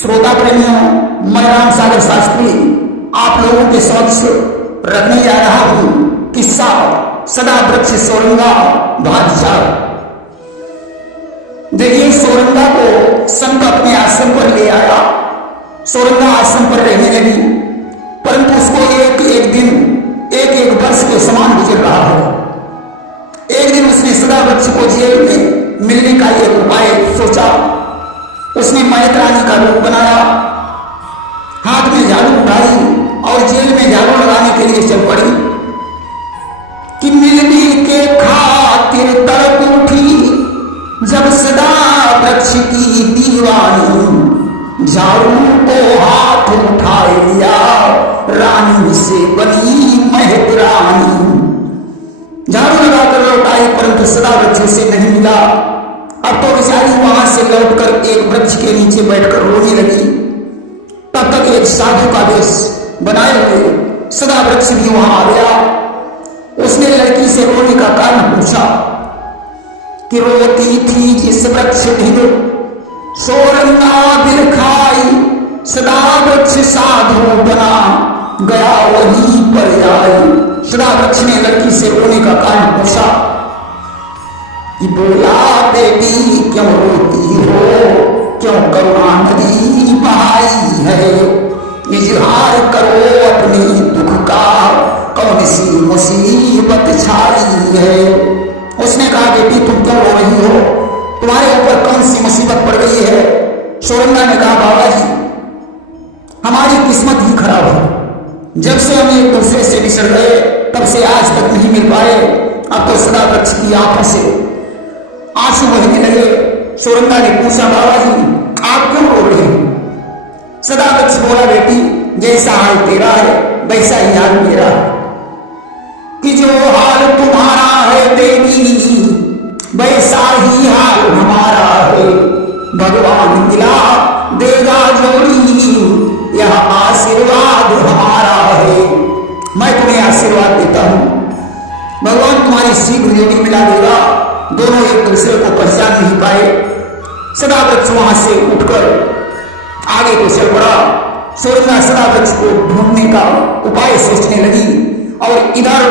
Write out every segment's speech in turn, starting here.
श्रोता प्रेमियों, मैं राम सागर शास्त्री आप लोगों के समक्ष रखने जा रहा हूं किस्सा सदा वृक्ष सोरंगा भाग 4। देखिए, सोरंगा को संत अपने आश्रम पर ले आया। सोरंगा आश्रम पर रहने लगी, परंतु उसको एक दिन एक वर्ष के समान गुजर रहा है। एक दिन उसने सदा वृक्ष को जेल में मिलने का एक उपाय सोचा। उसने मैत रानी का रूप बनाया, हाथ में झाड़ू उठाई और जेल में झाड़ू लगाने के लिए चल पड़ी कि मिलने के खातिर तड़प उठी जब सदा वृक्ष की दीवानी, झाड़ू को हाथ उठाए लिया रानी से बनी महक रानी। झाड़ू लगाकर लौट आई, परंतु सदा वृक्ष से नहीं मिला। अब तो बेचारी वहां से लौटकर एक वृक्ष के नीचे बैठकर रोने लगी। तब तक एक साधु का वेश बनाए हुए सदा वृक्ष भी वहां आ गया। उसने लड़की से रोने का कारण पूछा कि रोती थी जिस वृक्ष ढिग सोरंगा दिल खाई, सदा वृक्ष साधु बना गया वहीं पर आई। सदा वृक्ष ने लड़की से रोने का कारण पूछा कि बोला बेटी क्यों रोती हो, क्यों करुणा नदी बहाई है, इजहार करो अपने दुख का, कौन सी मुसीबत छाई है। उसने कहा बेटी तुम क्यों रो रही हो, तुम्हारे ऊपर कौन सी मुसीबत पड़ गई है। सोरंगा ने कहा बाबा जी हमारी किस्मत ही खराब है, जब से हम एक दूसरे से बिछड़ गए तब से आज तक नहीं मिल पाए। अब तो सदा वृक्ष की आंखों से आंसू बहने लगे। सोरंगा ने पूछा बाबा जी आप क्यों रो रहे हैं। सदा वृक्ष बोला बेटी जैसा हाल तेरा है वैसा ही हाल मेरा है, कि जो हाल तुम्हारा है देवी वैसा ही हाल हमारा है। भगवान मिला देगा जोड़ी, यह आशीर्वाद हमारा है। मैं तुम्हें आशीर्वाद देता हूं, भगवान तुम्हारी शीघ्र जोड़ी मिला देगा। दोनों एक दूसरे को पहचान नहीं पाए। सदा वृक्ष वहां से उठकर आगे को चल पड़ा। सोरंगा सदा वृक्ष को ढूंढने का उपाय सोचने लगी और इधर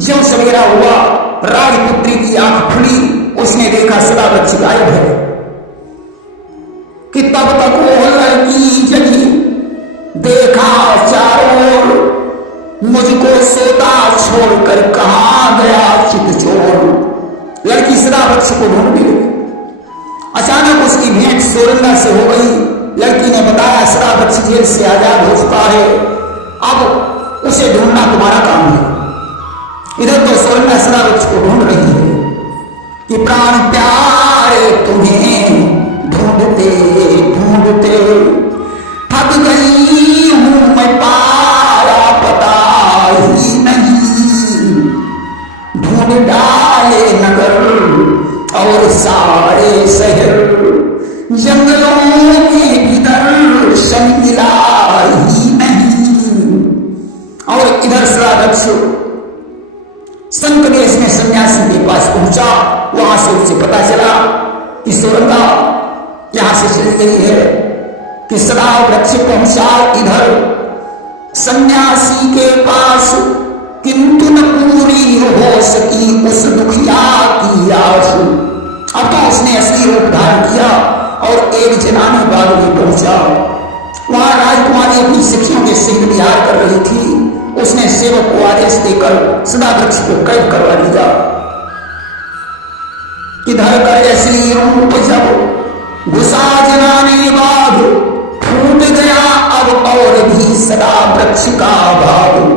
जब सवेरा हुआ राजपुत्री की आंख खुली, उसने देखा सदा वृक्ष गायब है। कि तब तक वो लड़की जगी, देखा चारों ओर, मुझको सोता छोड़कर कहां गया चितचोर। लड़की सदा वृक्ष को ढूंढने लगी। अचानक उसकी भेंट सोरंगा से हो गई। लड़की ने बताया सदा वृक्ष जेल से आजाद हो चुका है, अब उसे ढूंढना तुम्हारा काम है। इधर तो सोरंगा सदा वृक्ष को ढूंढ रही है कि प्राण प्यारे तुम्हें ढूंढते ढूंढते थक गई हूं मैं, पाया पता ही नहीं। ढूंढ डाले नगर और सारे शहर, जंगलों के भीतर शन मिला ही नहीं। और इधर सदा वृक्ष संत देश में सन्यासी के पास पहुंचा। वहां से उसे पता चला कि सोरंगा यहां से चली गई है। कि सदा वृक्ष पहुंचा इधर सन्यासी के पास, किंतु न पूरी हो सकी उस दुखिया की आस। अब तो उसने असली रूप धारण किया और एक जनाने बाग में पहुंचा। वहां राजकुमारी अपनी सखियों के सहित विहार कर रही थी। उसने सेवक को आदेश देकर सदा वृक्ष को कैद करवा दिया। किधर कर असली रूप जब घुसा जनाने बाग, फूट गया अब और भी सदा वृक्ष का भाग।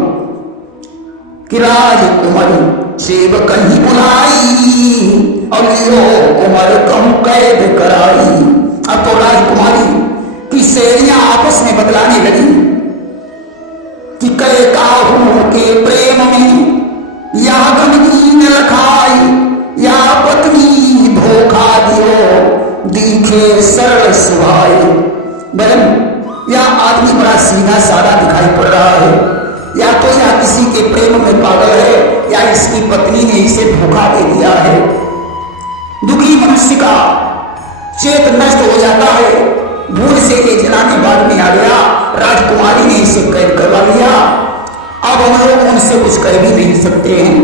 कि राजकुमारी सेवक ही बुलाई और यो उमर कम कैद कराई। अब तो राजकुमारी की सेरियां आपस में बदलाने लगी कि कै काहू के प्रेम में या गंदगी न लखाई, या पत्नी धोखा दियो दिखे सरल सुभाई। बहन या आदमी बड़ा सीधा साधा दिखाई पड़ रहा है, या तो यह किसी के प्रेम में पागल है, या इसकी पत्नी ने इसे धोखा दे दिया है। दुखी मनुष्य का चेत नष्ट हो जाता है। भूल से ये जना इसे कैद करवा लिया, अब हम लोग उनसे कुछ कह भी नहीं सकते हैं।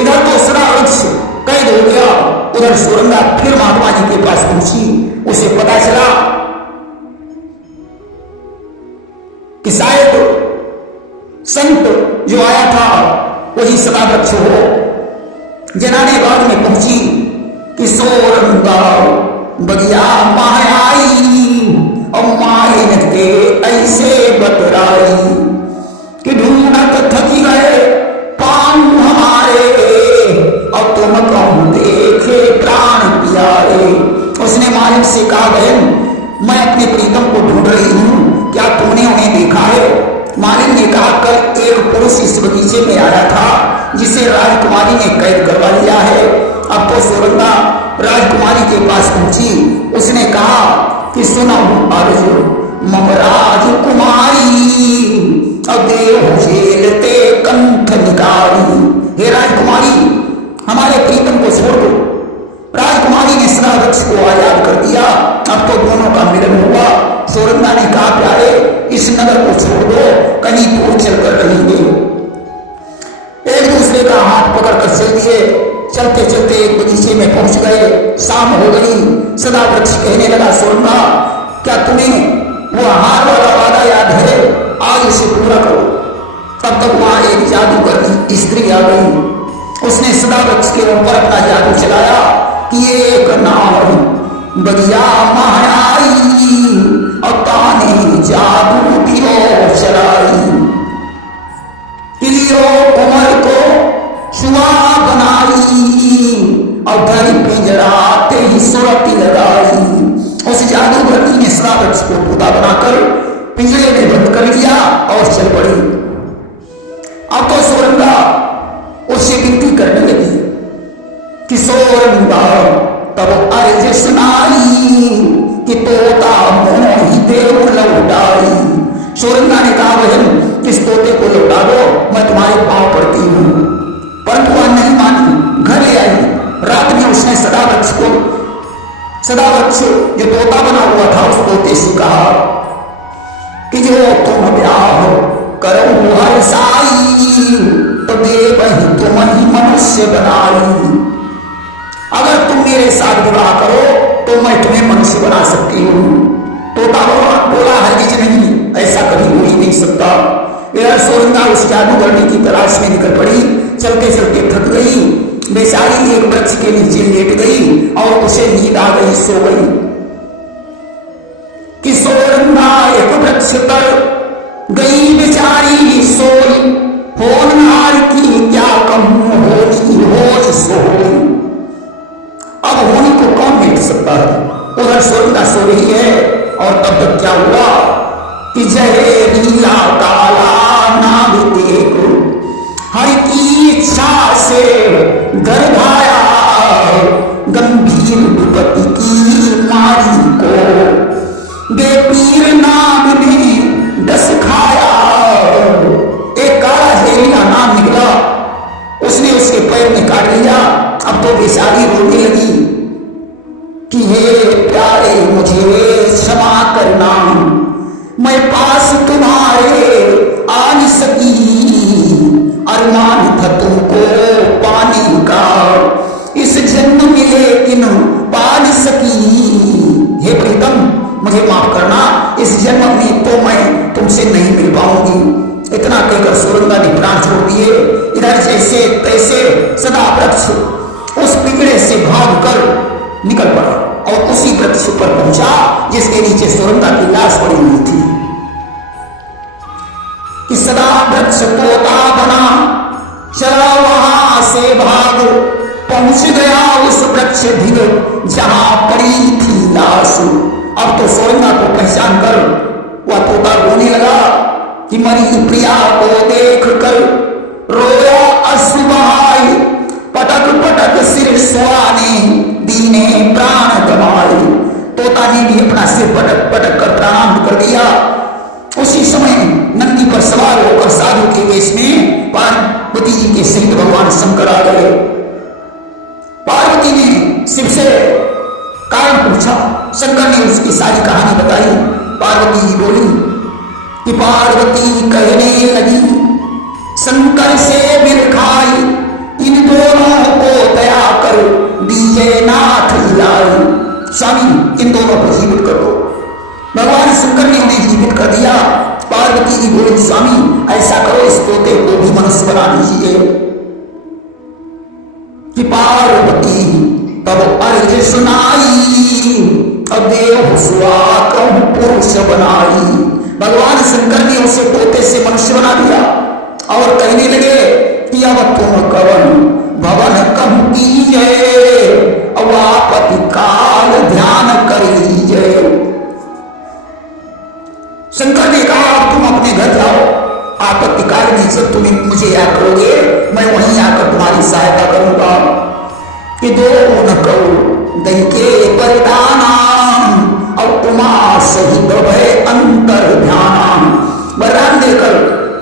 इधर तो सदा वृक्ष कैद हो गया, उधर सुरंगा फिर महात्मा जी के पास पहुंची। उसे पता चला कि शायद संत जो आया था वही सदा वृक्ष हो। जनाने बाग में पहुंची कि सोरंगा बगिया मायाई और मायन के ऐसे बतराई कि ढूंढत थकी गए पांव हमारे और तुम कौन देखे प्राण प्यारे। उसने मालिक से कहा, बहन मैं अपने प्रीतम को ढूंढ रही हूं, क्या तुमने उन्हें देखा है? मालिक ने कहा, कल एक पुरुष इस बगीचे में आया था जिसे राजकुमारी ने कैद करवा लिया है। अब तो सोरंगा राजकुमारी के पास पहुंची। उसने कहा कि सुनो अर्जुन मम राजकुमारी अब देव झेलते कंठ निकारी। हे राजकुमारी हमारे प्रीतम को छोड़ दो। राजकुमारी ने सदा वृक्ष को आजाद कर दिया। अब तो दोनों का मिलन हुआ। सोरंगा ने कहा, प्यारे इस नगर को छोड़ दो, कहीं दूर चलकर रहेंगे। एक दूसरे का हाथ पकड़कर चल दिए। चलते चलते एक बगीचे में पहुंच गए। शाम हो गई। सदा वृक्ष कहने लगा, सोरंगा क्या तुम्हें वो हार वाला वादा याद है? आज इसे पूरा करो। तब तक वहां एक जादूगर स्त्री आ गई। उसने सदा वृक्ष के ऊपर अपना जादू चलाया कि एक नाव बगिया महाराई और ताने जादू दियो चलाई, किलियो उमर को सुआ बनाई और घर पिंजराते ही सुरती लगाई। उस जादूगरनी ने सदा वृक्ष को तोता बनाकर पिंजरे में बंद कर लिया और चल पड़ी। अब तो सोरंगा उससे विनती करने लगी कि सोरंगा तब अर्ज सुनाई कि तोता मोही देव लौटाई। सोरंगा ने कहा, बहन इस तोते को लौटा दो, मैं तुम्हारे पांव पड़ती हूं। परंतु वह नहीं मानी, घर ले आई। रात में उसने सदा वृक्ष जो तोता बना हुआ था उस तोते से कहा कि जो तुम ब्याह करो हर साई तो देव ही तुम ही मनुष्य बनाई। अगर तुम मेरे साथ विवाह करो तो मैं तुम्हें मनुष्य बना सकती हूँ। तोता बोला, हरगिज नहीं, ऐसा कभी हो ही नहीं सकता। इधर सोरंगा उस जादूगरनी की तलाश में निकल पड़ी। चलते चलते थक गई, बेचारी एक वृक्ष के नीचे लेट गई और उसे नींद आ गई, सो गई। कि सोरंगा एक वृक्ष पर गई बेचारी सोई, होनहार की क्या कहूं होनी सोई। अब होनी को कौन मिट सकता है? उधर सोरंगा सो रही है और तब तक क्या हुआ कि जहरीला काला नाग एक हर की इच्छा से गर्भ आया, गंभीर विपत्ति की मारी को बेपीर नाग ने डस खाया। एक काला जहरीला नाग निकला, उसने उसके पैर में काट लिया। अब तो बेचारी रोने लगी कि हे प्यारे मुझे क्षमा करना, मैं पास तुम्हारे आ नहीं सकी। अरमान था तुमको पाने का इस जन्म में लेकिन पा नहीं सकी। हे प्रीतम मुझे माफ करना, इस जन्म में तो मैं तुमसे नहीं मिल पाऊंगी। इतना कहकर सोरंगा ने प्राण छोड़ दिए। इधर जैसे तैसे सदा वृक्ष उस पिंजरे से भागकर निकल पड़ा और उसी वृक्ष पर पहुंचा जिसके नीचे सोरंगा की लाश पड़ी हुई थी। कि सदा वृक्ष तोता बना चला वहां से भाग, पहुंच गया उस वृक्ष धिर जहां पड़ी थी लाश। अब तो सोरंगा को पहचान कर वह तोता रोने लगा कि मरी प्रिया को देख कर रोया अश्रु बहाए, पटक पटक सिर सोने दीने प्राण गवाए। तोता ने भी अपना सिर पटक पटक कर प्रणाम कर दिया। उसी समय नंदी पर सवार होकर साधु के वेश में पार्वती जी के सहित भगवान शंकर आ गए। पार्वती ने शिव से कारण पूछा, शंकर ने उसकी सारी कहानी बताई। पार्वती जी बोली कि पार्वती कहने लगी शंकर से मिल खाई, इन दोनों को दया कर दीजिए नाथ लाई। स्वामी इन दोनों को जीवित कर दो। भगवान शंकर ने उन्हें जीवित कर दिया। पार्वती जी बोली स्वामी ऐसा करो इस तोते को भी मनुष्य बना दीजिए। कि पार्वती तब अर्ज सुनाई, अब देव सुआ कहूं पुरुष बनाई। भगवान शंकर ने उसे तोते से मनुष्य बना दिया और कहने लगे कि अब तुम कवन भवन कहूं कीजिए, अब आपति काल ध्यान कर लीजिए। शंकर ने कहा अब तुम अपने घर जाओ, आपत्ति काल में जब तुम मुझे याद करोगे मैं वहीं आकर तुम्हारी सहायता करूंगा। कि दो न करो दई के परिदाना, अब उमा सहित भय अंतर ध्यान। वरदान देकर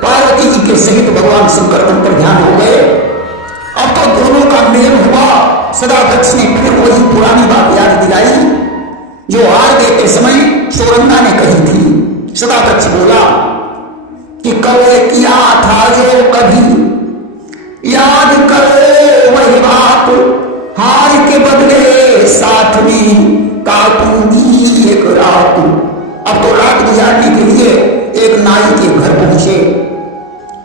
पार्वती जी के सहित भगवान शंकर अंतर ध्यान हो गए। अब तो दोनों का मेल हुआ। सदा वृक्ष ने फिर वही पुरानी बात याद दिलाई जो हार देते समय सोरंगा ने कही थी। सदा वृक्ष बोला कि कवे किया था जो कभी याद करो वही बात, हार के बदले साथ में काटूंगी एक रात। अब तो रात गुजारने के लिए एक नाई के घर पहुंचे।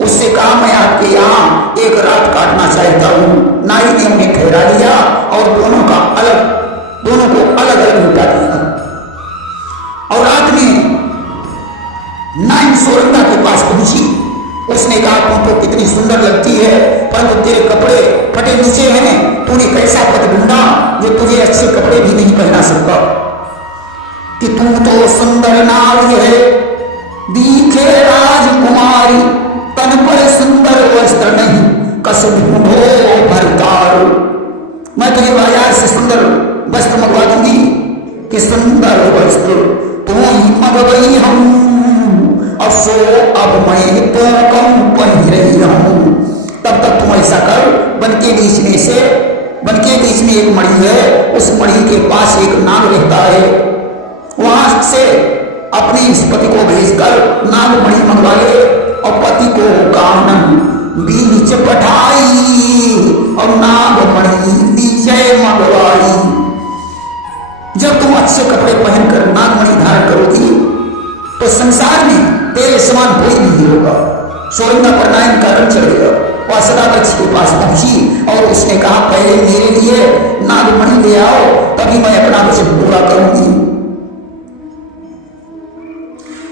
उससे कहा मैं आपके यहाँ एक रात काटना चाहता हूं। नाई ने उन्हें ठहरा लिया और दोनों को अलग अलग लुटा दिया। और रात में नाई सोरंगा के पास पहुंची। उसने कहा तुम तो कितनी सुंदर लगती है, परंतु तेरे कपड़े फटे नीचे हैं। तूने कैसा पति ढूंढा जो तुझे अच्छे कपड़े भी नहीं पहना सकता। कि तू तो सुंदर नारी है, दिखे राजकुमारी, तन पर सुंदर वस्त्र नहीं, कस ढूंढो भरतार। मैं तुझे बाजार से सुंदर वस्त्र मंगवा दूंगी। कि सुंदर वस्त्र तू ही मंगवाई हम, अफसो अब मैं तो कम पहन रही हूं। तब तक तुम ऐसा कर, बन के बीच में एक मणि है, उस मणि के पास एक नाग रहता है, वहां से अपने इस पति को भेजकर नाग मणि मंगवा ले और पति को कानन बीच पठाई और नाग मणि विजय मंगवाई। जब तुम अच्छे कपड़े पहनकर नाग मणि धारण करोगी तो संसार में तेरे समान कोई नहीं होगा। सोरंगा पर नायन का रंग चढ़ गया। वह सदा वृक्ष के पास पहुंची और उसने कहा पहले मेरे लिए नागमणि ले आओ, तभी मैं अपना वचन पूरा करूंगी।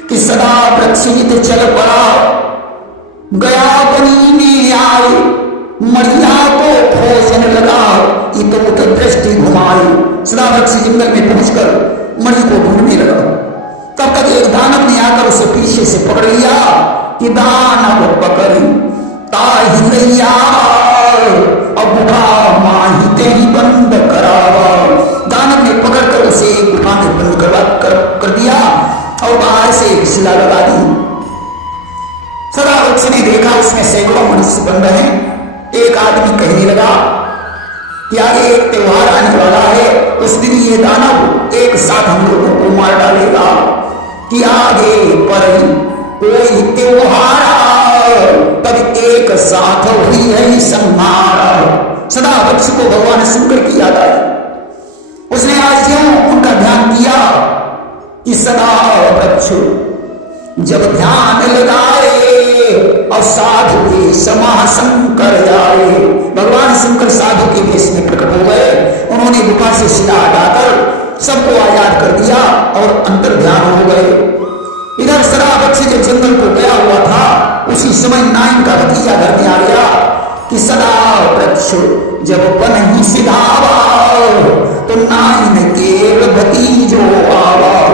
कि सदा वृक्ष चल पड़ा, गया बनी में आए, मड़िया को खोजने लगा, इतों की दृष्टि घुमाई। सदा वृक्ष जंगल में पहुंचकर मणि को ढूंढने लगा। तब तक एक दानव ने आकर उसे पीछे से पकड़ लिया। कि दानव पकड़ ताही लैया, अब गुफा माहिते ही बंद करावा। दानव ने पकड़कर उसे एक गुफा में बंद कर दिया और बाहर से एक शिला लगा दी। सदा वृक्ष ने देखा उसमें सैकड़ों मनुष्य बन रहे हैं। एक आदमी कहने लगा कि आगे एक त्योहार आने वाला है, उस दिन ये दानव एक साथ हम लोगों को मार डालेगा। कि आगे पर कोई त्योहार तब एक साथ हुई है संहार। सदा वृक्ष को भगवान शंकर की याद आई। उसने आज क्यों उनका ध्यान किया कि सदा वृक्ष जब ध्यान लगाए और साधु के समाशंकर जाए। भगवान शंकर साधु के वेश में प्रकट हो गए। उन्होंने गुफा से शिला हटाकर सबको आजाद कर दिया और अंतर ध्यान हो गए। इधर सदा वृक्ष जब जंगल को गया हुआ था, उसी समय नाइन का भतीजा घर में आ गया। कि सदा वृक्ष जब बन ही सिधावा, तो नाइन के भतीजो आवा।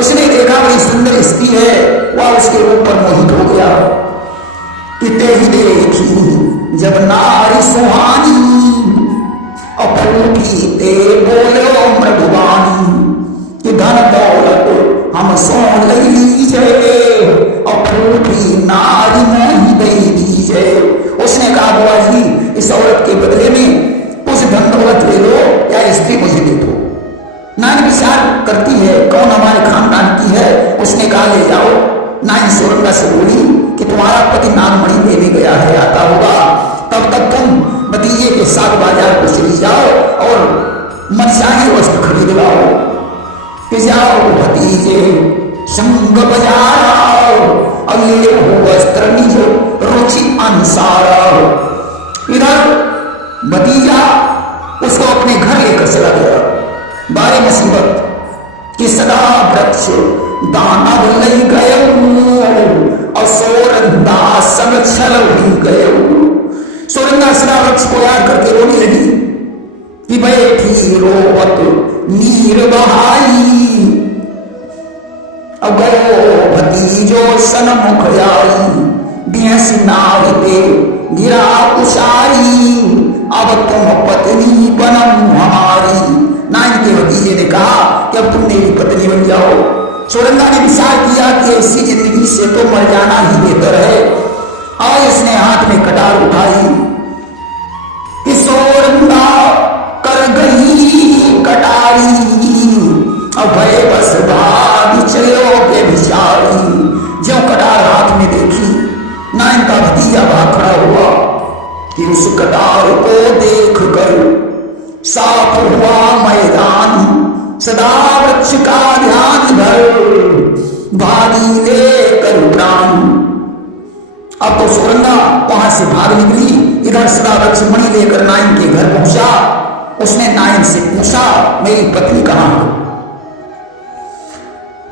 उसने देखा बड़ी सुंदर स्त्री है, वह उसके रूप पर मोहित हो गया। कि तेरी देखी जब नारी सुहानी, अफूटी ते बोलो मृदुवानी। कि धन दौलत हम सोन लई लीजिए, अफूटी नारी नहीं दे दीजिए। उसने कहा बुआ जी इस औरत के बदले में कुछ धन दौलत ले लो या स्त्री मुझे दे दो। नानी विचार करती है कौन हमारे खानदान की है। उसने कहा ले जाओ। नानी से बोली कि तुम्हारा पति नागमणि लेने गया है, आता होगा, तब तक तुम भतीजे के साथ बाजार को चली जाओ और मनचाही वस्त्र खरीद लाओ। कि जाओ भतीजे संग बजाओ और ले हो वस्त्र निज रुचि अनुसार। इधर भतीजा उसको अपने घर लेकर चला गया। बारे मुसीबत कि सदा वृक्ष दानव लई गयो और सोरंदा संग छल गयो। सोरंदा सदा वृक्ष को याद करके रोने लगी कि बैठी रोवत नीर बहाई। अब गयो भतीजो सन्मुख आई, बिहस नाव पे गिरा उसारी। अब तुम पत्नी बनम हमारी। नाइन के भतीजे ने कहा कि अब तुम मेरी पत्नी बन जाओ। सोरंगा ने विचार किया कि ऐसी जिंदगी से तो मर जाना ही बेहतर है, और इसने हाथ में कटार उठाई कि सोरंगा कर गई कटारी। अब भय बस भाग चलो के बिचारी। जो कटार हाथ में देखी, नाइन का भतीजा भाग खड़ा हुआ कि उस कटार को देख कर साफ हुआ मैदान। सदा वृक्ष का ध्यान धर भागी लेकर प्राण। अब तो सोरंगा वहां से भाग निकली। इधर सदा वृक्ष मणि लेकर नाइन के घर पहुंचा। उसने नाइन से पूछा, मेरी पत्नी कहां है?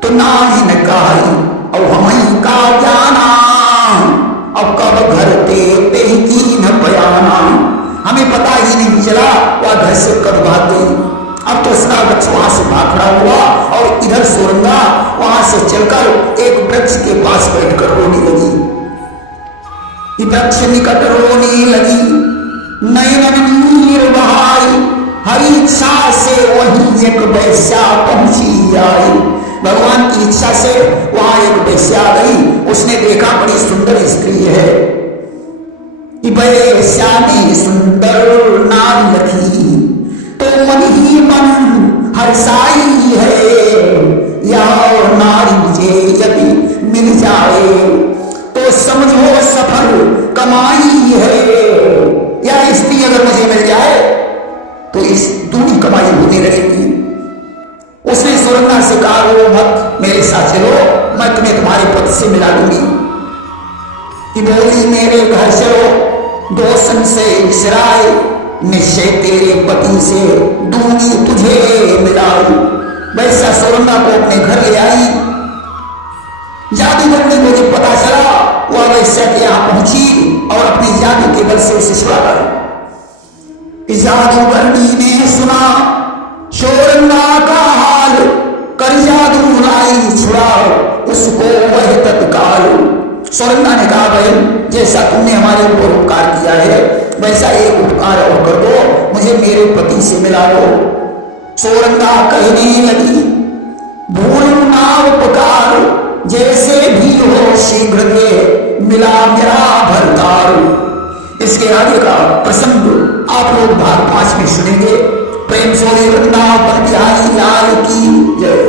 तो नाइन कहा, और हम का जाना, अब कब घर ते की न बयाना। हमें पता ही नहीं चला वह घर से कब भाग गई। अब तो सदा वृक्ष वहां से भाग खड़ा हुआ और इधर सोरंगा वहां से चलकर एक वृक्ष के पास बैठकर रोने लगी। वृक्ष निकट रोने लगी, नयन नीर बहाई। हरी इच्छा से वही एक वैश्या पहुंची आई। भगवान की इच्छा से वहां एक वैश्या गई। उसने देखा बड़ी सुंदर स्त्री है। वैश्या ने सुंदर नाम रखी, तो मन ही मन हर्षाई है। या नारी मुझे यदि मिल जाए तो समझो सफल कमाई है। या स्त्री अगर मुझे मिल जाए तो इस दूनी कमाई होती रहेगी। उसने सोरंगा से कहा, वो मत, मेरे साथ चलो, मैं तुम्हें तुम्हारे पति से मिला दूंगी। कि बोली, मेरे घर चलो, दोषन से विसराय, निश्चय तेरे पति से दूंगी तुझे मिलाऊ। वैसा सोरंगा को अपने घर ले आई। जादूगरनी को जब पता चला, वह वैश्या के यहां पहुंची और अपने जादू के बल से उसे छुड़ा लाई। जादूगरनी ने सुना सोरंगा का हाल, कर जादू लाई छुड़ाओ उसको वह तत्काल। सोरंगा ने कहा, बहन, जैसा तुमने हमारे ऊपर उपकार किया है वैसा एक उपकार और कर दो, मुझे मेरे पति से मिला दो। सोरंगा कहने लगी, भूल ना उपकार, जैसे भी हो शीघ्र दे मिला मेरा भरतार। इसके आगे का प्रसंग आप लोग भाग 5 में सुनेंगे। प्रेम से वृंदावन बिहारी लाल की जय।